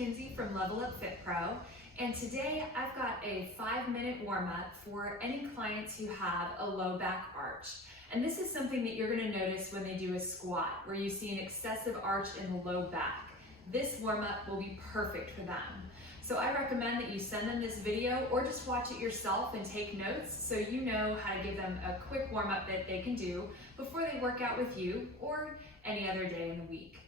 Kinsey from Level Up Fit Pro, and today I've got a 5-minute warm-up for any clients who have a low back arch. And this is something that you're going to notice when they do a squat, where you see an excessive arch in the low back. This warm-up will be perfect for them. So I recommend that you send them this video or just watch it yourself and take notes so you know how to give them a quick warm-up that they can do before they work out with you or any other day in the week.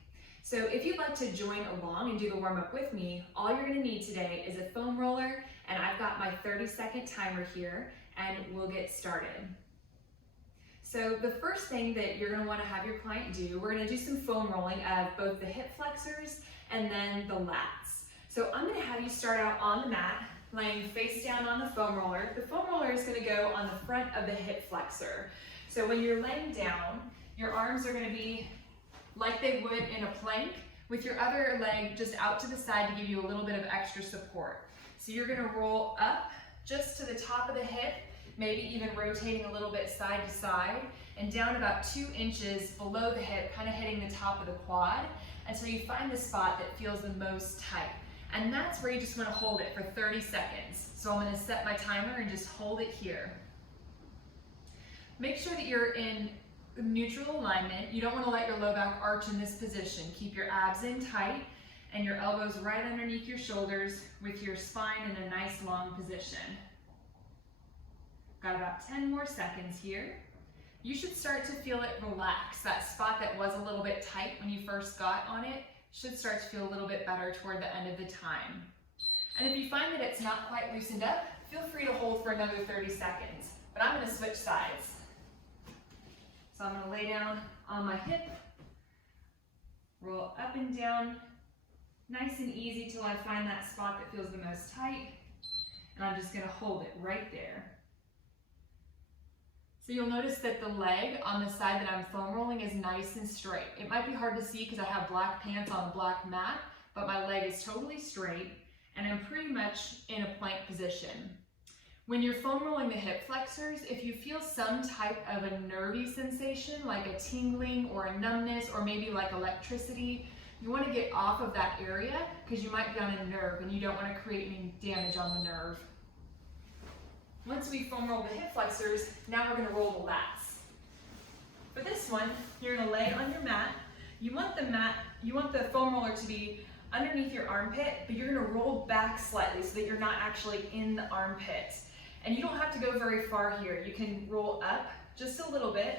So if you'd like to join along and do the warm-up with me, all you're going to need today is a foam roller, and I've got my 30-second timer here, and we'll get started. So the first thing that you're going to want to have your client do, we're going to do some foam rolling of both the hip flexors and then the lats. So I'm going to have you start out on the mat, laying face down on the foam roller. The foam roller is going to go on the front of the hip flexor. So when you're laying down, your arms are going to be like they would in a plank, with your other leg just out to the side to give you a little bit of extra support. So you're going to roll up just to the top of the hip, maybe even rotating a little bit side to side, and down about 2 inches below the hip, kind of hitting the top of the quad, until you find the spot that feels the most tight. And that's where you just want to hold it for 30 seconds. So I'm going to set my timer and just hold it here. Make sure that you're in neutral alignment. You don't want to let your low back arch in this position. Keep your abs in tight and your elbows right underneath your shoulders with your spine in a nice long position. Got about 10 more seconds here. You should start to feel it relax. That spot that was a little bit tight when you first got on it should start to feel a little bit better toward the end of the time. And if you find that it's not quite loosened up, feel free to hold for another 30 seconds. But I'm going to switch sides. So I'm going to lay down on my hip, roll up and down, nice and easy till I find that spot that feels the most tight, and I'm just going to hold it right there. So you'll notice that the leg on the side that I'm foam rolling is nice and straight. It might be hard to see because I have black pants on a black mat, but my leg is totally straight, and I'm pretty much in a plank position. When you're foam rolling the hip flexors, if you feel some type of a nervy sensation, like a tingling or a numbness or maybe like electricity, you want to get off of that area because you might be on a nerve and you don't want to create any damage on the nerve. Once we foam roll the hip flexors, now we're going to roll the lats. For this one, you're going to lay on your mat. You want the foam roller to be underneath your armpit, but you're going to roll back slightly so that you're not actually in the armpit. And you don't have to go very far here. You can roll up just a little bit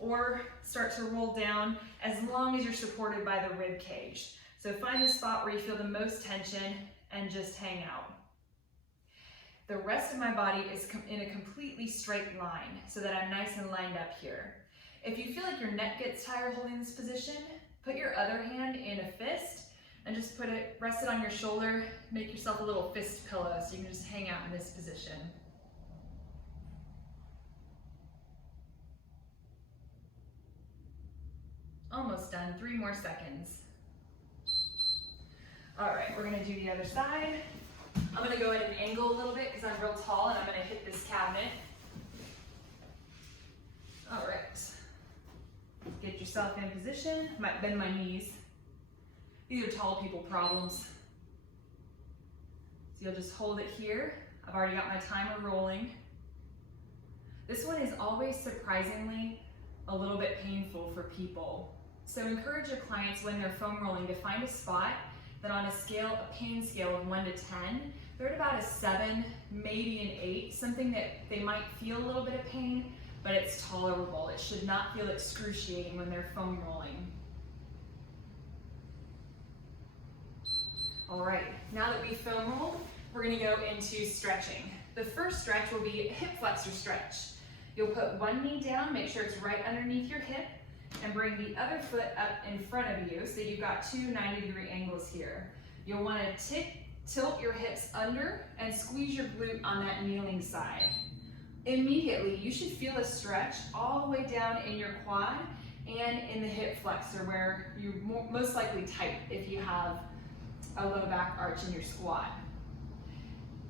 or start to roll down as long as you're supported by the rib cage. So find the spot where you feel the most tension and just hang out. The rest of my body is in a completely straight line so that I'm nice and lined up here. If you feel like your neck gets tired holding this position, put your other hand in a fist and just rest it on your shoulder. Make yourself a little fist pillow so you can just hang out in this position. Almost done, 3 more seconds. All right, we're gonna do the other side. I'm gonna go at an angle a little bit because I'm real tall and I'm gonna hit this cabinet. All right, get yourself in position. Might bend my knees. These are tall people problems. So you'll just hold it here. I've already got my timer rolling. This one is always surprisingly a little bit painful for people. So encourage your clients when they're foam rolling to find a spot that on a pain scale of 1 to 10, they're at about a 7, maybe an 8, something that they might feel a little bit of pain, but it's tolerable. It should not feel excruciating when they're foam rolling. All right, now that we've foam rolled, we're gonna go into stretching. The first stretch will be a hip flexor stretch. You'll put one knee down, make sure it's right underneath your hip, and bring the other foot up in front of you so you've got 2 90-degree angles here. You'll want to tilt your hips under and squeeze your glute on that kneeling side. Immediately, you should feel a stretch all the way down in your quad and in the hip flexor where you're most likely tight if you have a low back arch in your squat.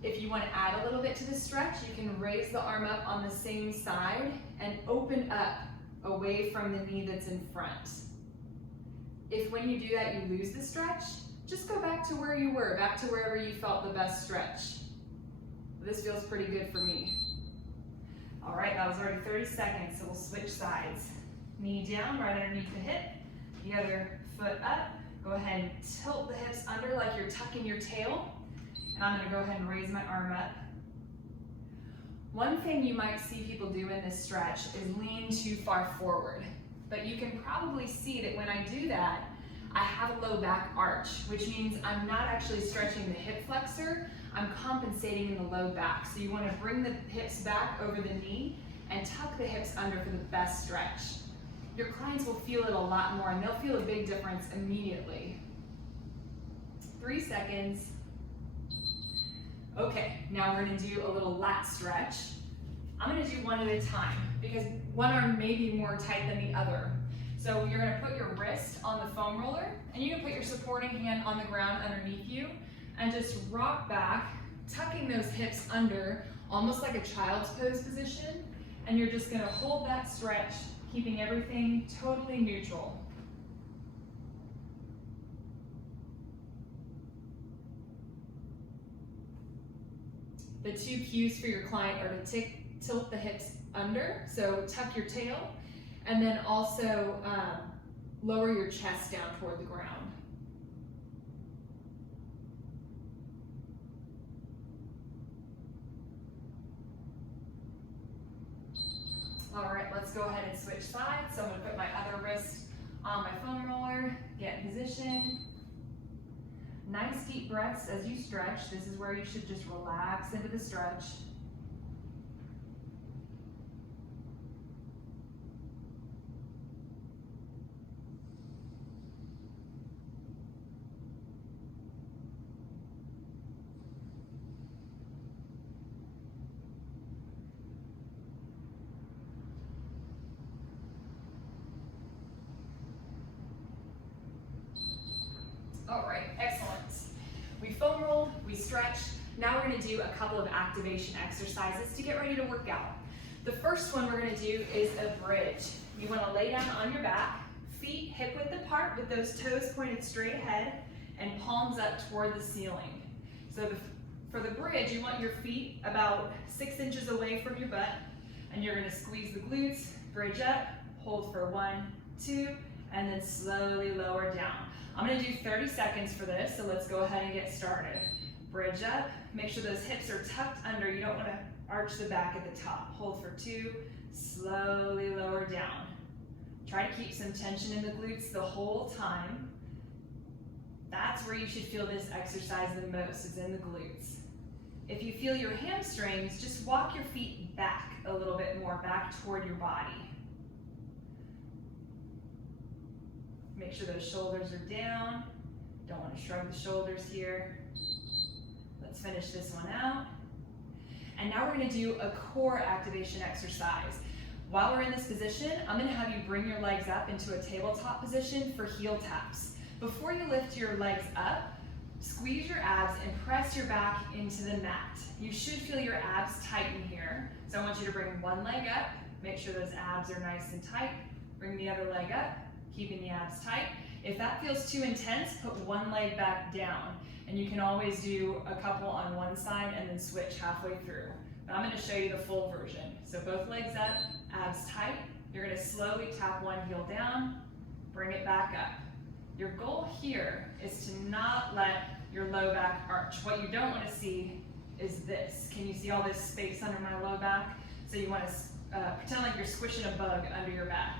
If you want to add a little bit to the stretch, you can raise the arm up on the same side and open up away from the knee that's in front. If when you do that you lose the stretch, just go back to where you were, back to wherever you felt the best stretch. This feels pretty good for me. All right, that was already 30 seconds, so we'll switch sides. Knee down, right underneath the hip, the other foot up. Go ahead and tilt the hips under like you're tucking your tail. And I'm gonna go ahead and raise my arm up. One thing you might see people do in this stretch is lean too far forward. But you can probably see that when I do that, I have a low back arch, which means I'm not actually stretching the hip flexor, I'm compensating in the low back. So you wanna bring the hips back over the knee and tuck the hips under for the best stretch. Your clients will feel it a lot more and they'll feel a big difference immediately. 3 seconds. Okay, now we're gonna do a little lat stretch. I'm gonna do one at a time because one arm may be more tight than the other. So you're gonna put your wrist on the foam roller and you can put your supporting hand on the ground underneath you and just rock back, tucking those hips under, almost like a child's pose position. And you're just gonna hold that stretch, keeping everything totally neutral. The 2 cues for your client are to tilt the hips under, so tuck your tail, and then also lower your chest down toward the ground. All right, let's go ahead and switch sides. So I'm gonna put my other wrist on my foam roller, get in position. Nice deep breaths as you stretch. This is where you should just relax into the stretch. All right, excellent. We foam rolled, we stretched. Now we're gonna do a couple of activation exercises to get ready to work out. The first one we're gonna do is a bridge. You wanna lay down on your back, feet hip width apart with those toes pointed straight ahead and palms up toward the ceiling. So for the bridge, you want your feet about 6 inches away from your butt and you're gonna squeeze the glutes, bridge up, hold for 1, 2, and then slowly lower down. I'm gonna do 30 seconds for this, so let's go ahead and get started. Bridge up, make sure those hips are tucked under. You don't wanna arch the back at the top. Hold for 2, slowly lower down. Try to keep some tension in the glutes the whole time. That's where you should feel this exercise the most, is in the glutes. If you feel your hamstrings, just walk your feet back a little bit more, back toward your body. Make sure those shoulders are down. Don't want to shrug the shoulders here. Let's finish this one out. And now we're going to do a core activation exercise. While we're in this position, I'm going to have you bring your legs up into a tabletop position for heel taps. Before you lift your legs up, squeeze your abs and press your back into the mat. You should feel your abs tighten here. So I want you to bring one leg up, make sure those abs are nice and tight. Bring the other leg up, keeping the abs tight. If that feels too intense, put one leg back down. And you can always do a couple on one side and then switch halfway through. But I'm gonna show you the full version. So both legs up, abs tight. You're gonna slowly tap one heel down, bring it back up. Your goal here is to not let your low back arch. What you don't wanna see is this. Can you see all this space under my low back? So you wanna pretend like you're squishing a bug under your back.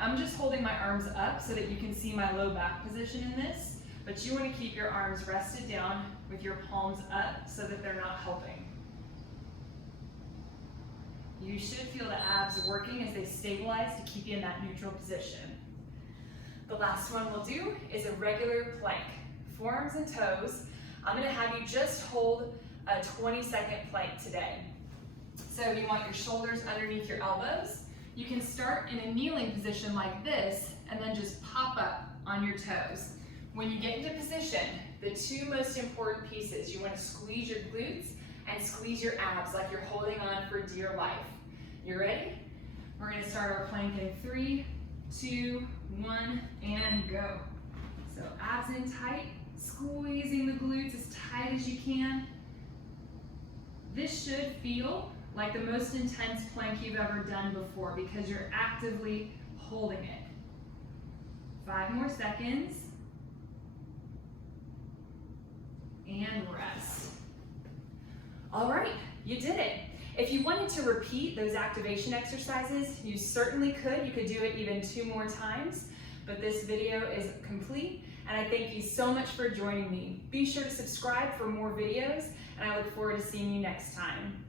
I'm just holding my arms up so that you can see my low back position in this, but you want to keep your arms rested down with your palms up so that they're not helping. You should feel the abs working as they stabilize to keep you in that neutral position. The last one we'll do is a regular plank. Forearms and toes. I'm going to have you just hold a 20-second plank today. So you want your shoulders underneath your elbows. You can start in a kneeling position like this and then just pop up on your toes. When you get into position, the 2 most important pieces, you want to squeeze your glutes and squeeze your abs like you're holding on for dear life. You ready? We're going to start our plank in 3, 2, 1, and go. So abs in tight, squeezing the glutes as tight as you can. This should feel like the most intense plank you've ever done before because you're actively holding it. 5 more seconds. And rest. All right, you did it. If you wanted to repeat those activation exercises, you certainly could. You could do it even 2 more times, but this video is complete, and I thank you so much for joining me. Be sure to subscribe for more videos, and I look forward to seeing you next time.